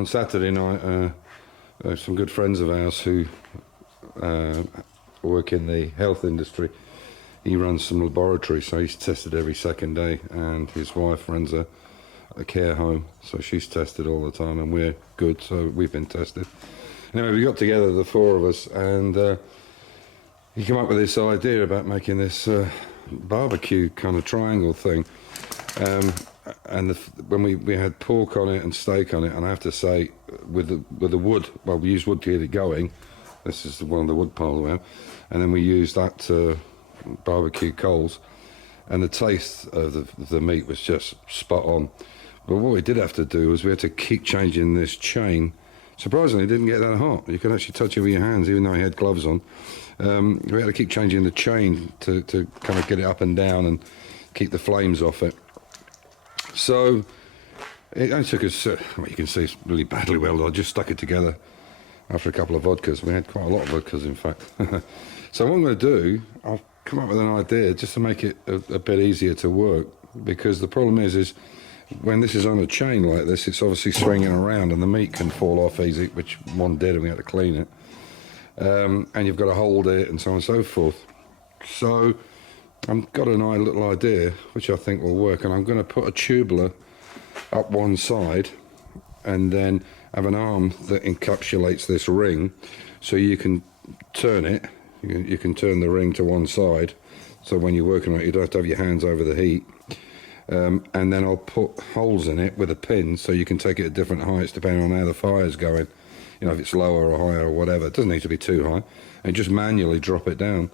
On Saturday night, some good friends of ours who work in the health industry, he runs some laboratory, so he's tested every second day, and his wife runs a care home, so she's tested all the time, and we're good, so we've been tested. Anyway, we got together, the four of us, and he came up with this idea about making this barbecue kind of triangle thing. And when we had pork on it and steak on it, and I have to say, with the wood, well, we used wood to get it going. This is one of the wood piles we have, and then we used that barbecue coals, and the taste of the meat was just spot on. But what we did have to do was we had to keep changing this chain. Surprisingly, it didn't get that hot. You could actually touch it with your hands, even though I had gloves on. We had to keep changing the chain to kind of get it up and down and keep the flames off it. So it only took us, well, you can see it's really badly welded. I just stuck it together after a couple of vodkas. We had quite a lot of vodkas, in fact. So what I'm going to do, I've come up with an idea just to make it a bit easier to work, because the problem is when this is on a chain like this, it's obviously swinging around and the meat can fall off easy, which one did, and we had to clean it. And you've got to hold it and so on and so forth. So I've got a little idea which I think will work, and I'm going to put a tubular up one side and then have an arm that encapsulates this ring, so you can turn it. You can turn the ring to one side, so when you're working on it you don't have to have your hands over the heat. And then I'll put holes in it with a pin, so you can take it at different heights depending on how the fire's going. You know, if it's lower or higher or whatever. It doesn't need to be too high, and just manually drop it down.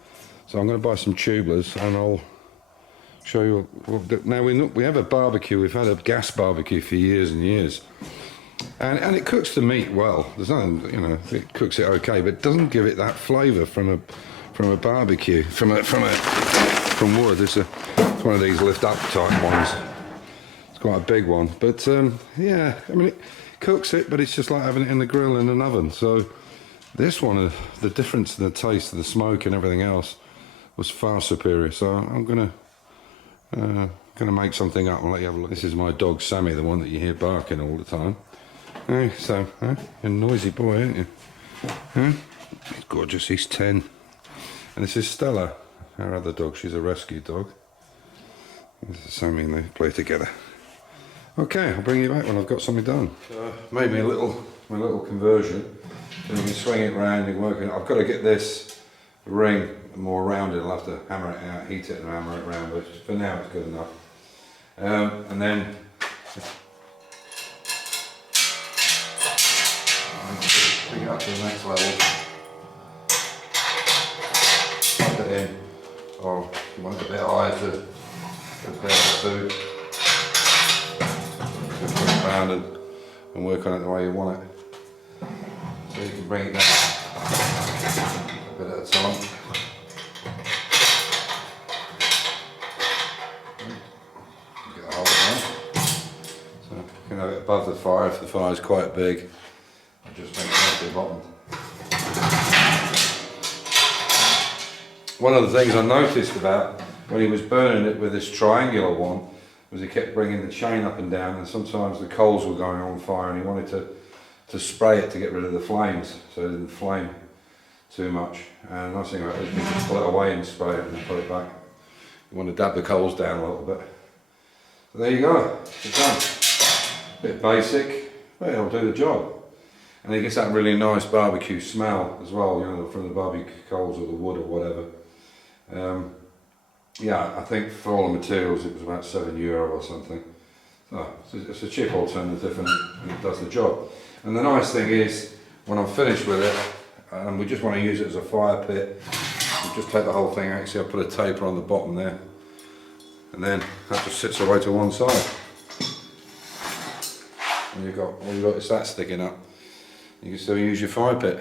So I'm going to buy some tubulars, and I'll show you. Now we have a barbecue. We've had a gas barbecue for years and years, and it cooks the meat well. There's nothing, you know, it cooks it okay, but it doesn't give it that flavour from a barbecue from wood. It's one of these lift up type ones. It's quite a big one, but yeah, I mean it cooks it, but it's just like having it in the grill in an oven. So this one, the difference in the taste of the smoke and everything else was far superior. So I'm gonna make something up and let you have a look. This is my dog Sammy, the one that you hear barking all the time. Hey, so you're a noisy boy, aren't you? He's gorgeous. He's 10, and this is Stella, our other dog. She's a rescue dog. This is Sammy, and they play together. Okay, I'll bring you back when I've got something done. Made me my little conversion. So you can swing it around and work it. I've got to get this ring more rounded. I'll have to hammer it out, heat it and hammer it around, but for now it's good enough. And then bring it up to the next level. Pop it in, or you want it a bit higher to prepare the food. Just put it around and work on it the way you want it. So you can bring it down a bit at a time. Get a hold of that. So you can have it above the fire if the fire is quite big. I'll just make it at the bottom. One of the things I noticed about when he was burning it with this triangular one was he kept bringing the chain up and down, and sometimes the coals were going on fire, and he wanted to spray it to get rid of the flames, so it didn't flame too much. And the nice thing about it is you can pull it away and spray it and put it back. You want to dab the coals down a little bit. So there you go, it's done. Bit basic, but it'll do the job. And it gets that really nice barbecue smell as well, you know, from the barbecue coals or the wood or whatever. Yeah, I think for all the materials it was about €7 or something. So it's a cheap alternative, and it does the job. And the nice thing is, when I'm finished with it, and we just want to use it as a fire pit, we just take the whole thing out. See, I put a taper on the bottom there, and then that just sits away to one side. And all you've got is that sticking up. You can still use your fire pit.